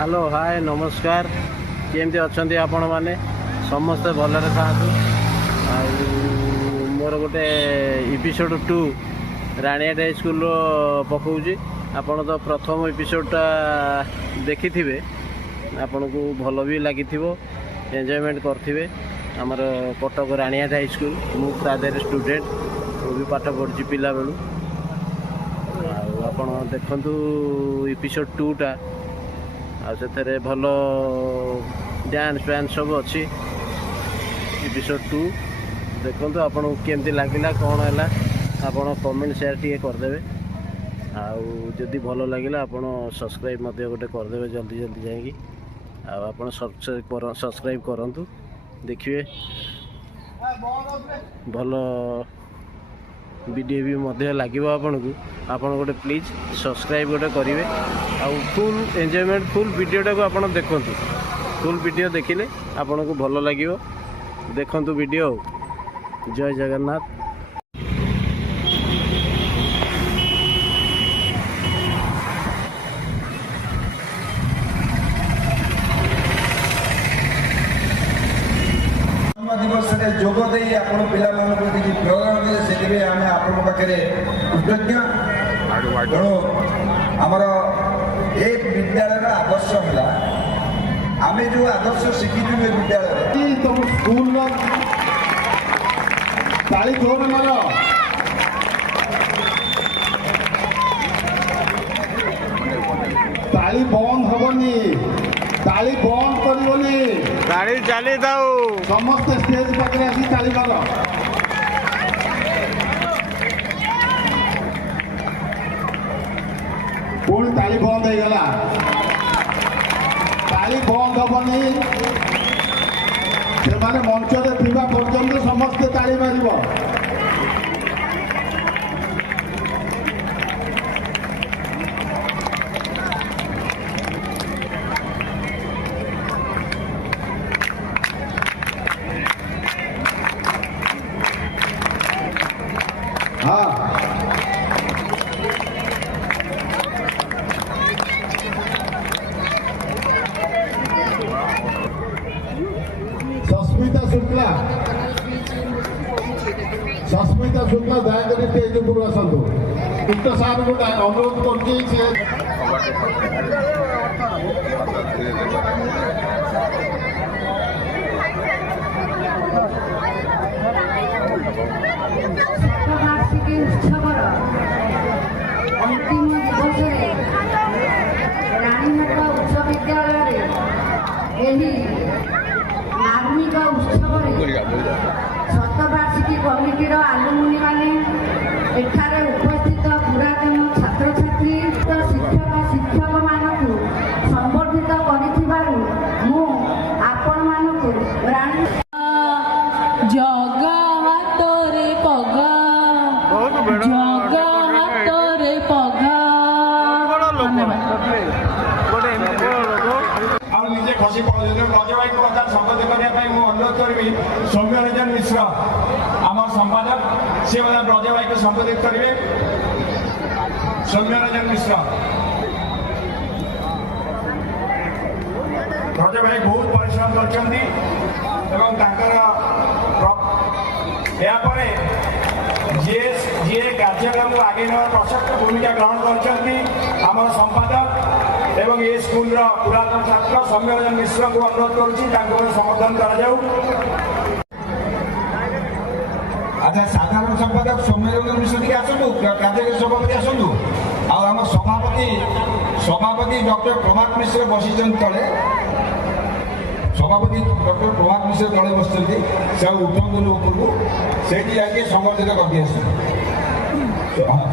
Hello hi नमस्कार केमती अच्छा आपण मैंने समस्ते भलरे था मोर गोटे एपिसोड 2 राणीहाट हाई स्कूल पकाऊँगी आपण तो प्रथम एपिसोडटा देखि थे आपण को भल भी लगी एंजॉयमेंट करथिबे आमर कटक राणीहाट हाई स्कूल मुझे स्टूडेंट मु भी पाठ पढ़ी पिला बेलू आपण देखंतु एपिसोड 2टा से भल डांस फैंस सब अच्छी एपिसोड 2 देखो आपन केमती लगिला कौन है आपन कमेंट शेयर टी करदे आदि भल लगे आपन सब्सक्राइब मत गोटे करदे जल्दी जल्दी जाएगी आपन सब्सक्राइब करंतु देखिए भल वीडियो भी मध्य लगे आपन को आपन गोटे प्लीज सब्सक्राइब गोटे करेंगे आउ फुल एंजॉयमेंट फुल वीडियोटा को आपन देखंतु फुल वीडियो देखिले आपन को भल लगिवो देखंतु वीडियो जय जगन्नाथ। दिवस जोग दे आपण पिला किसी प्रोग्राम दे से आम आपण पाखे कृतज्ञ तेणु आमर एक विद्यालय आदर्श है आम जो आदर्श शिखी विद्यालय तुम स्कूल ताली जोर मार ताली बंद हेनी ताली बंद करनी गाड़ी चली जाऊ समस्त स्टेज पाखे आसी ताली मार पुणी ताली बंद हो गला ताली बंद हेनी से मंच थी पर्यंत समस्ते ताली मार सस्मिता शुक्ला दयाकर स्टेज उपरू आसतु कृष्ण साहब को अनुरोध शतवार्षिकी उत्सवर अंतिम दिवस राणीहाट उच्च विद्यालय धार्मिक उत्सव शतवार्षिकी कमिटर आलुमिनी माने एठारे उपस्थित पुरातन छात्र छात्री शिक्षक शिक्षक मानकु संबर्धित करिथिबारु मु आपण मानकु राणी जगा हातरे पगा जगा हातरे पगा निजे खसी पड़े रजभाई को बता संबोधित करने अनुरोध करी सौम्य रंजन मिश्र आम संपादक सी रजभाई को संबोधित करेंगे सौम्य रंजन मिश्र रजभाई बहुत परिश्रम कर जी कार्यक्रम को आगे ना प्रसक्त भूमिका ग्रहण कर संपादक एवं ये स्कूल पुरातन छात्र सौम्यरंजन मिश्र को अनुरोध करुँच समर्थन कर अच्छा साधारण संपादक सौम्यरंजन मिश्र टी आसतु कार्यकारी सभापति आसतु आम सभापति डॉक्टर प्रभात मिश्र बसी तले सभापति डॉक्टर प्रभात मिश्र तले बस से उठूँ उपरको से जाके समर्थित कर दिए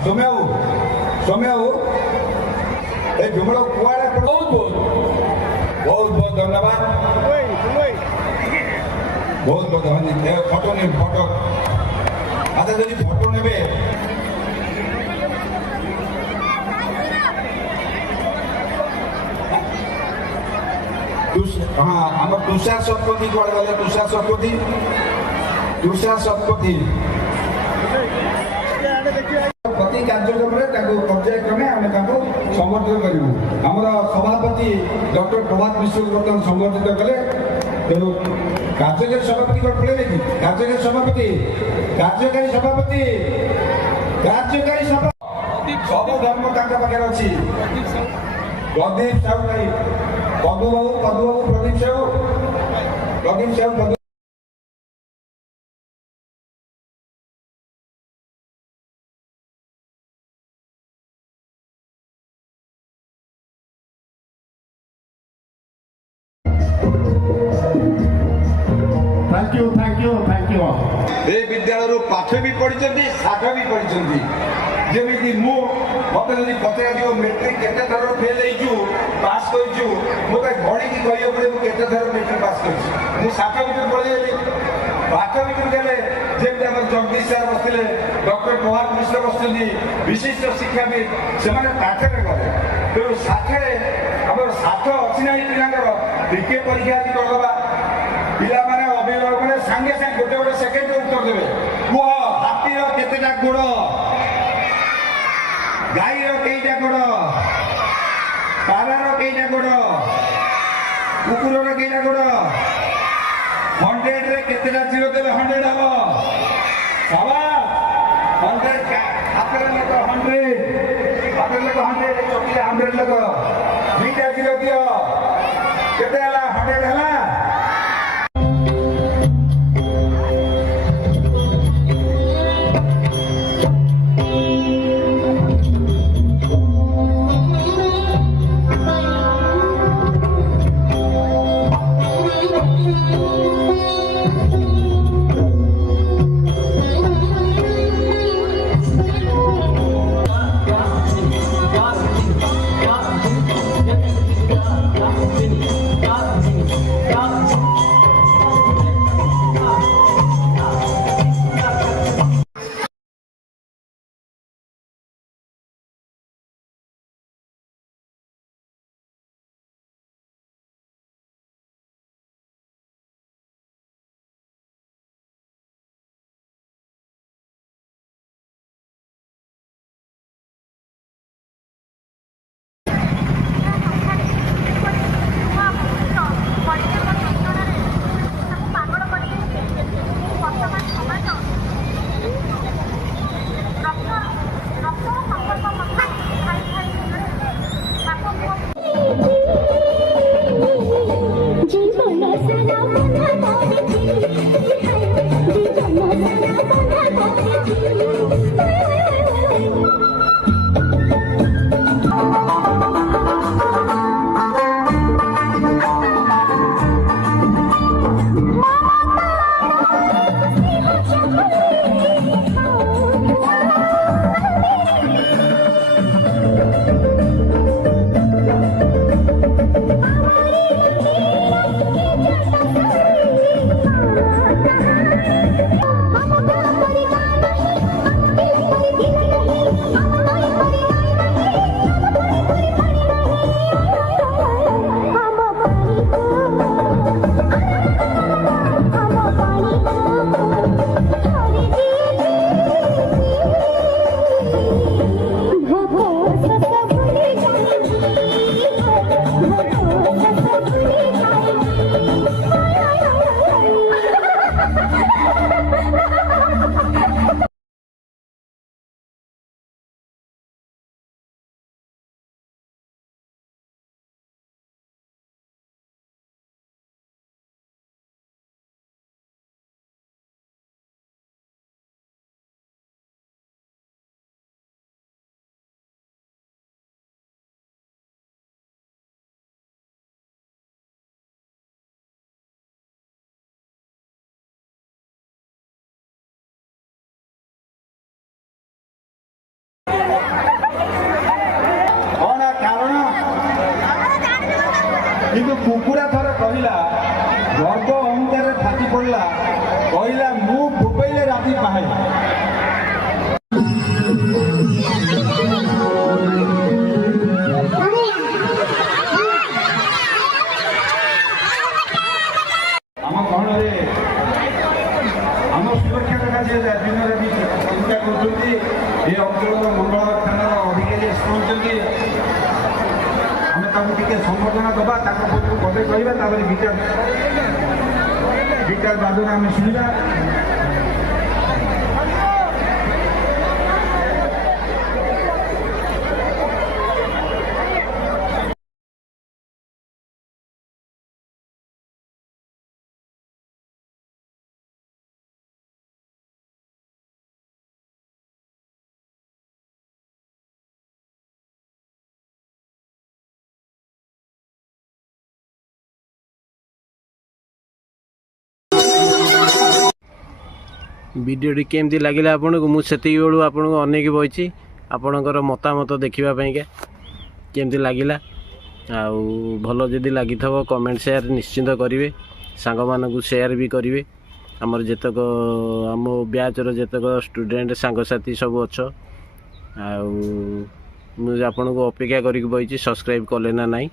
सौम्य सौम्य विमल कुआड़े बहुत बहुत बहुत धन्यवाद बहुत बहुत धन्यवाद फोटो ने फोटो अच्छा जब फोटो ने हाँ आम तुषार शतपथी कौन गले तुषार शतपथी प्रति कार्यक्रम पर्यायक्रमे आम समर्थित करूँ आमर सभापति डॉक्टर प्रभात मिश्र बर्तमान समर्थित कले तेणु कार्यकारी सभापति कौन पड़े कि कार्यकारी सभापति सब धर्म पाखे अच्छी प्रदीप साहू भाई पदू बाबू Pradeep Sahu thank U A विद्यालय पाठ भी पढ़ी शाख भी पढ़ी जमी मत जब पचार मेट्रिक केते थर फेल पास कर गणी की कह पड़े मुझे थर मेट्रिक पास कर शाख भर पढ़ी पाठ भर गले जमी आम जगदीश सार बसते डॉक्टर प्रभात मिश्र बस विशिष्ट शिक्षाविद से पाठे गले तेणु शाखे आम शाख अच्छी ना पिलांर बीके परीक्षा आदि करदे पिला माने अभिभावक मैंने सांगे सांगे गोटे गोटे सेकेंड उत्तर देवे कह हाथीर केतेटा गोड़ गाईर केईटा गोड़ पारार केईटा गोड़ कुकुरर केईटा गोड़ 100 रे केतेटा जीरो देवे 100 हम शाबाश 100 हाथरे लोक 100 हाथरे लोक 100 चोकिले 100 लोक दुईटा जीरो दियो केते हला 100 हला किंतु कुकुड़ा थर कहला गर्व अहंकार फाटी पड़ा कहला मु भूपेले राति पाहे ଆମ ଗହଣରେ ଆମ ସୁରକ୍ଷା ସକାଶେ ଦିନ ରାତି ଚିନ୍ତା କରୁଛନ୍ତି। ଏ ଅଞ୍ଚଳର ମଙ୍ଗଳ ଥାନାର ଅଧିକାରୀ ଶୁଣୁଛନ୍ତି, ଆମେ ତାଙ୍କୁ ଟିକେ ସମ୍ବର୍ଦ୍ଧନା ଦେବା, ତାଙ୍କ ପକ୍ଷରୁ ପଦେ କହିବା, ତାପରେ ଗୀଟାର ବାଦନ ଆମେ ଶୁଣିବା। ଭିଡ଼ିଓଟି କେମିତି ଲାଗିଲା ଆପଣଙ୍କୁ? ମୁଁ ସେତିକି ବେଳୁ ଆପଣଙ୍କୁ ଅନେଇକି ବସିଛି ଆପଣଙ୍କର ମତାମତ ଦେଖିବା ପାଇଁକା କେମିତି ଲାଗିଲା। ଆଉ ଭଲ ଯଦି ଲାଗିଥିବ କମେଣ୍ଟ ସେୟାର ନିଶ୍ଚିନ୍ତ କରିବେ, ସାଙ୍ଗମାନଙ୍କୁ ସେୟାର ବି କରିବେ। ଆମର ଯେତେକ ଆମ ବ୍ୟାଚ୍ର ଯେତେକ ଷ୍ଟୁଡେଣ୍ଟ ସାଙ୍ଗସାଥି ସବୁ ଅଛ, ଆଉ ମୁଁ ଆପଣଙ୍କୁ ଅପେକ୍ଷା କରିକି ବସିଛି ସବସ୍କ୍ରାଇବ୍ କଲେ ନା ନାହିଁ,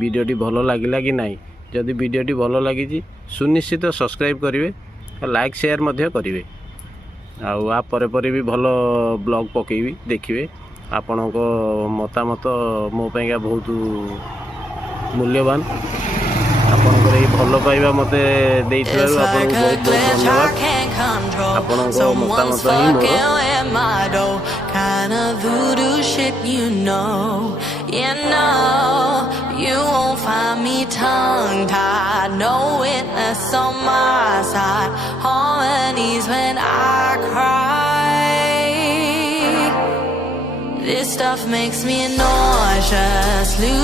ଭିଡ଼ିଓଟି ଭଲ ଲାଗିଲା କି ନାହିଁ। ଯଦି ଭିଡ଼ିଓଟି ଭଲ ଲାଗିଛି ସୁନିଶ୍ଚିତ ସବସ୍କ୍ରାଇବ୍ କରିବେ, ଲାଇକ୍ ସେୟାର ମଧ୍ୟ କରିବେ। ଆଉ ଆ ପରେ ପରେ ବି ଭଲ ବ୍ଲଗ୍ ପକେଇବି, ଦେଖିବେ। ଆପଣଙ୍କ ମତାମତ ମୋ ପାଇଁକା ବହୁତ ମୂଲ୍ୟବାନ। ଆପଣଙ୍କର ଏଇ ଭଲ ପାଇବା ମୋତେ ଦେଇଥିବାରୁ ଆପଣଙ୍କୁ ବହୁତ ବହୁତ ଧନ୍ୟବାଦ। ଆପଣଙ୍କ ମତାମତ ହିଁ ମୋର। You won't find me tongue-tied, no witness on my side, harmonies when I cry. This stuff makes me nauseous, lose